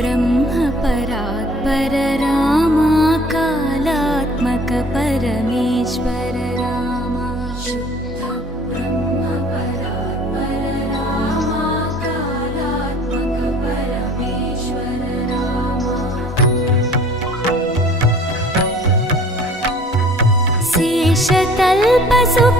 ब्रह्मपरात्पर रामा कालात्मक परमेश्वर रामा शुद्ध ब्रह्मपरात्पर रामा कालात्मक परमेश्वर रामा शेषतल्प सुख